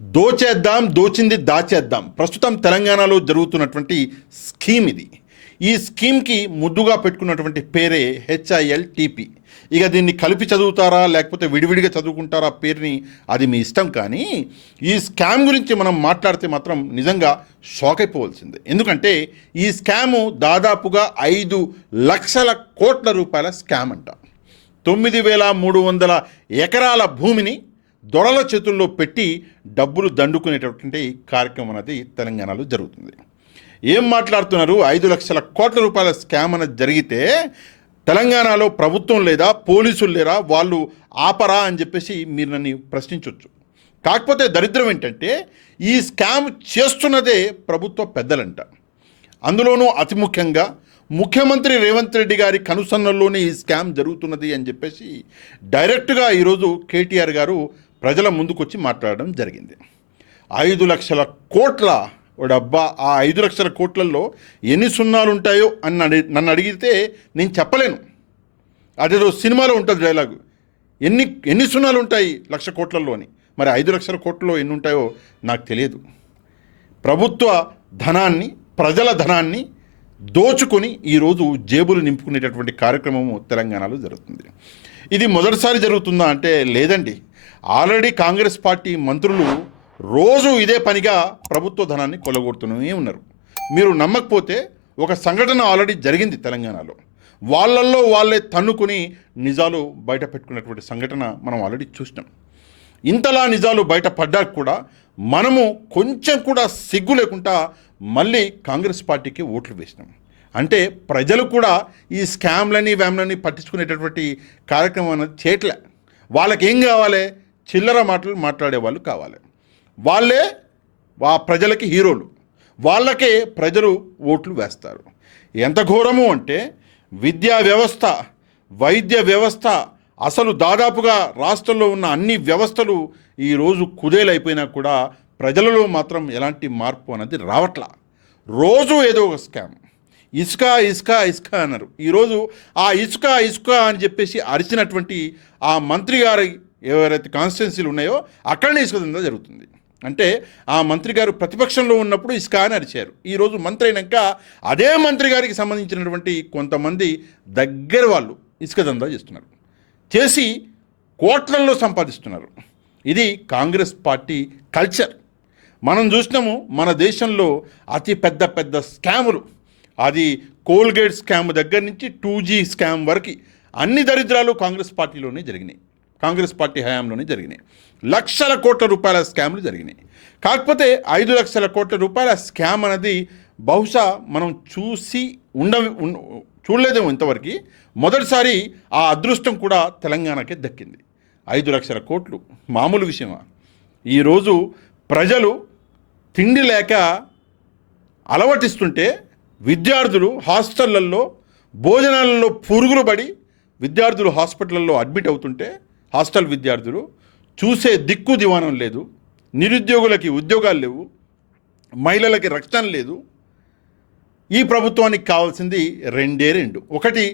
దోచేద్దాం, దోచింది దాచేద్దాం. ప్రస్తుతం తెలంగాణలో జరుగుతున్నటువంటి స్కీమ్ ఇది. ఈ స్కీమ్కి ముద్దుగా పెట్టుకున్నటువంటి పేరే HILTP. ఇక దీన్ని కలిపి చదువుతారా లేకపోతే విడివిడిగా చదువుకుంటారా పేరుని, అది మీ ఇష్టం. కానీ ఈ స్కామ్ గురించి మనం మాట్లాడితే మాత్రం నిజంగా షాక్ అయిపోవాల్సిందే. ఎందుకంటే ఈ స్కాము దాదాపుగా 5 లక్షల కోట్ల రూపాయల స్కామ్ అంట. 9,300 ఎకరాల భూమిని దొరల చేతుల్లో పెట్టి డబ్బులు దండుకునేటటువంటి కార్యక్రమం అనేది తెలంగాణలో జరుగుతుంది. ఏం మాట్లాడుతున్నారు? 5 లక్షల కోట్ల రూపాయల స్కామ్ అనేది జరిగితే తెలంగాణలో ప్రభుత్వం లేదా, పోలీసులు లేరా, వాళ్ళు ఆపరా అని చెప్పేసి మీరు నన్ను ప్రశ్నించవచ్చు. కాకపోతే దరిద్రం ఏంటంటే ఈ స్కామ్ చేస్తున్నదే ప్రభుత్వ పెద్దలంట. అందులోనూ అతి ముఖ్యంగా ముఖ్యమంత్రి రేవంత్ రెడ్డి గారి కనుసన్నల్లోనే ఈ స్కామ్ జరుగుతున్నది అని చెప్పేసి డైరెక్ట్గా ఈరోజు కేటీఆర్ గారు ప్రజల ముందుకొచ్చి మాట్లాడడం జరిగింది. 5 లక్షల కోట్ల డబ్బా, ఆ 5 లక్షల కోట్లలో ఎన్ని సున్నాలు ఉంటాయో అని నన్ను అడిగితే నేను చెప్పలేను. అదేదో సినిమాలో ఉంటుంది డైలాగు, ఎన్ని సున్నాలు ఉంటాయి 1,00,000 కోట్లలో అని. మరి 5 లక్షల కోట్లలో ఎన్ని ఉంటాయో నాకు తెలియదు. ప్రభుత్వ ధనాన్ని, ప్రజల ధనాన్ని దోచుకొని ఈరోజు జేబులు నింపుకునేటటువంటి కార్యక్రమము తెలంగాణలో జరుగుతుంది. ఇది మొదటిసారి జరుగుతుందా అంటే లేదండి. ఆల్రెడీ కాంగ్రెస్ పార్టీ మంత్రులు రోజు ఇదే పనిగా ప్రభుత్వ ధనాన్ని కొల్లగొడుతూనే ఉన్నారు. మీరు నమ్మకపోతే ఒక సంఘటన ఆల్రెడీ జరిగింది తెలంగాణలో. వాళ్ళల్లో వాళ్ళే తన్నుకుని నిజాలు బయట పెట్టుకున్నటువంటి సంఘటన మనం ఆల్రెడీ చూసినాం. ఇంతలా నిజాలు బయటపడ్డాక కూడా మనము కొంచెం కూడా సిగ్గు లేకుండా మళ్ళీ కాంగ్రెస్ పార్టీకి ఓట్లు వేసినాం. అంటే ప్రజలు కూడా ఈ స్కామ్లని వ్యామ్లని పట్టించుకునేటటువంటి కార్యక్రమం అనేది చేయట్లే. వాళ్ళకి ఏం కావాలి? చిల్లర మాటలు మాట్లాడే వాళ్ళు కావాలి. వాళ్ళే ప్రజలకి హీరోలు, వాళ్ళకే ప్రజలు ఓట్లు వేస్తారు. ఎంత ఘోరము అంటే విద్యా వ్యవస్థ, వైద్య వ్యవస్థ, అసలు దాదాపుగా రాష్ట్రంలో ఉన్న అన్ని వ్యవస్థలు ఈరోజు కుదేలైపోయినా కూడా ప్రజలలో మాత్రం ఎలాంటి మార్పు అనేది రావట్లా. రోజు ఏదో ఒక స్కామ్. ఇసుక ఇసుక ఇసుక అన్నారు. ఈరోజు ఆ ఇసుక ఇసుక అని చెప్పేసి అరిచినటువంటి ఆ మంత్రి గారి ఎవరైతే కాన్స్టిట్యున్సీలు ఉన్నాయో అక్కడనే ఇసుక దందా జరుగుతుంది. అంటే ఆ మంత్రి గారు ప్రతిపక్షంలో ఉన్నప్పుడు ఇసుక అని అరిచారు. ఈరోజు మంత్రి అయినాక అదే మంత్రి గారికి సంబంధించినటువంటి కొంతమంది దగ్గర వాళ్ళు ఇసుక దందా చేస్తున్నారు, చేసి కోట్లల్లో సంపాదిస్తున్నారు. ఇది కాంగ్రెస్ పార్టీ కల్చర్. మనం చూసినాము మన దేశంలో అతి పెద్ద పెద్ద స్కాములు, అది కోల్గేట్ స్కామ్ దగ్గర నుంచి 2G స్కామ్ వరకు అన్ని దరిద్రాలు కాంగ్రెస్ పార్టీలోనే జరిగినాయి, కాంగ్రెస్ పార్టీ హయాంలోనే జరిగినాయి. లక్షల కోట్ల రూపాయల స్కామ్లు జరిగినాయి. కాకపోతే 5 లక్షల కోట్ల రూపాయల స్కామ్ అనేది బహుశా మనం చూడలేదేమో ఇంతవరకు. మొదటిసారి ఆ అదృష్టం కూడా తెలంగాణకే దక్కింది. 5 లక్షల కోట్లు మామూలు విషయమా? ఈరోజు ప్రజలు తిండి లేక అలవటిస్తుంటే విద్యార్థులు హాస్టళ్లలో భోజనాలలో పురుగులు పడి విద్యార్థులు హాస్పిటల్లో అడ్మిట్ అవుతుంటే హాస్టల్ విద్యార్థులు చూసే దిక్కు దివానం లేదు. నిరుద్యోగులకి ఉద్యోగాలు లేవు, మహిళలకి రక్షణ లేదు. ఈ ప్రభుత్వానికి కావాల్సింది రెండు. ఒకటి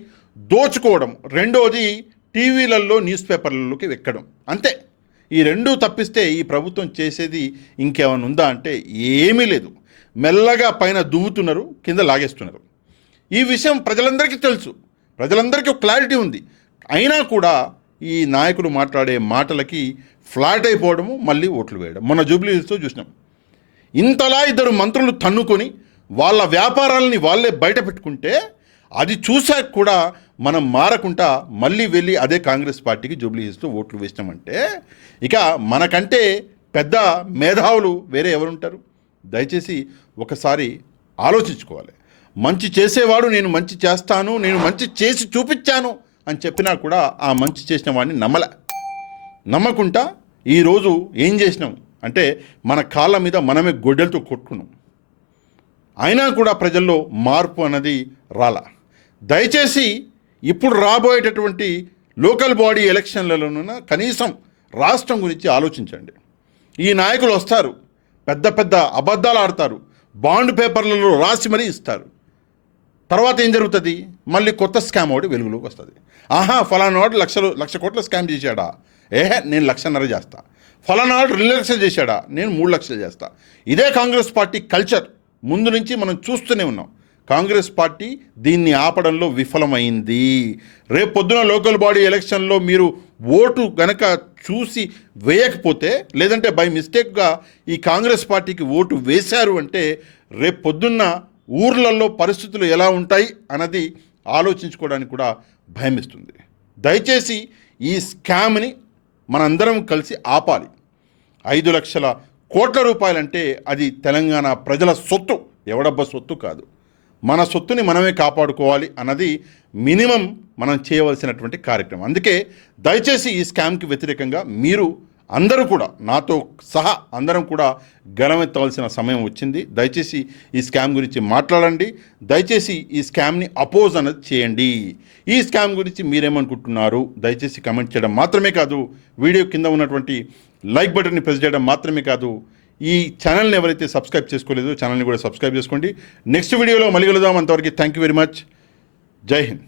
దోచుకోవడం, రెండోది టీవీలలో న్యూస్ పేపర్లలోకి ఎక్కడం. అంతే. ఈ రెండూ తప్పిస్తే ఈ ప్రభుత్వం చేసేది ఇంకేమైనా ఉందా అంటే ఏమీ లేదు. మెల్లగా పైన దువ్వుతున్నారు, కింద లాగేస్తున్నారు. ఈ విషయం ప్రజలందరికీ తెలుసు, ప్రజలందరికీ ఒక క్లారిటీ ఉంది. అయినా కూడా ఈ నాయకులు మాట్లాడే మాటలకి ఫ్లాట్ అయిపోవడము, మళ్ళీ ఓట్లు వేయడం. మొన్న జూబ్లీ హిల్స్లో చూసినాం. ఇంతలా 2 మంత్రులు తన్నుకొని వాళ్ళ వ్యాపారాలని వాళ్ళే బయట పెట్టుకుంటే అది చూశాక కూడా మనం మారకుండా మళ్ళీ వెళ్ళి అదే కాంగ్రెస్ పార్టీకి జూబ్లీ హిల్స్లో ఓట్లు వేసినామంటే ఇక మనకంటే పెద్ద మేధావులు వేరే ఎవరుంటారు? దయచేసి ఒకసారి ఆలోచించుకోవాలి. మంచి చేసేవాడు నేను మంచి చేస్తాను, నేను మంచి చేసి చూపించాను అని చెప్పినా కూడా ఆ మంచి చేసిన వాడిని నమ్మకుండా ఈరోజు ఏం చేసినాం అంటే మన కాళ్ళ మీద మనమే గొడ్డలతో కొట్టుకున్నాం. అయినా కూడా ప్రజల్లో మార్పు అన్నది రాలా. దయచేసి ఇప్పుడు రాబోయేటటువంటి లోకల్ బాడీ ఎలక్షన్లలోనూ కనీసం రాష్ట్రం గురించి ఆలోచించండి. ఈ నాయకులు వస్తారు, పెద్ద పెద్ద అబద్ధాలు ఆడతారు, బాండ్ పేపర్లలో రాసి మరీ ఇస్తారు. తర్వాత ఏం జరుగుతుంది? మళ్ళీ కొత్త స్కామ్ ఒకటి వెలుగులోకి వస్తుంది. ఫలానా వాడు 1,00,000 కోట్ల స్కామ్ చేశాడా? నేను 1,50,000 చేస్తా. ఫలానా 2 లక్షలు చేశాడా, నేను 3 లక్షలు చేస్తా. ఇదే కాంగ్రెస్ పార్టీ కల్చర్ ముందు నుంచి మనం చూస్తూనే ఉన్నాం. కాంగ్రెస్ పార్టీ దీన్ని ఆపడంలో విఫలమైంది. రేపు పొద్దున లోకల్ బాడీ ఎలక్షన్లో మీరు ఓటు గనక చూసి వేయకపోతే, లేదంటే బై మిస్టేక్గా ఈ కాంగ్రెస్ పార్టీకి ఓటు వేశారు అంటే రేపు పొద్దున్న ఊర్లలో పరిస్థితులు ఎలా ఉంటాయి అన్నది ఆలోచించుకోవడానికి కూడా భయమిస్తుంది. దయచేసి ఈ స్కామ్ని మనందరం కలిసి ఆపాలి. 5 లక్షల కోట్ల రూపాయలంటే అది తెలంగాణ ప్రజల సొత్తు, ఎవడబ్బ సొత్తు కాదు. మన సొత్తుని మనమే కాపాడుకోవాలి అన్నది మినిమం మనం చేయవలసినటువంటి కార్యక్రమం. అందుకే దయచేసి ఈ స్కామ్కి వ్యతిరేకంగా మీరు అందరూ కూడా, నాతో సహా అందరం కూడా గలమెత్తవలసిన సమయం వచ్చింది. దయచేసి ఈ స్కామ్ గురించి మాట్లాడండి. దయచేసి ఈ స్కామ్ని అపోజ్ అన్నది చేయండి. ఈ స్కామ్ గురించి మీరేమనుకుంటున్నారు దయచేసి కమెంట్ చేయడం మాత్రమే కాదు, వీడియో కింద ఉన్నటువంటి లైక్ బటన్ని ప్రెస్ చేయడం మాత్రమే కాదు, ఈ ఛానల్ని ఎవరైతే సబ్స్క్రైబ్ చేసుకోలేదో ఛానల్ని కూడా సబ్స్క్రైబ్ చేసుకోండి. నెక్స్ట్ వీడియోలో మళ్ళీ కలుద్దాం. అంతవరకు థ్యాంక్ యూ వెరీ మచ్. జై హింద్.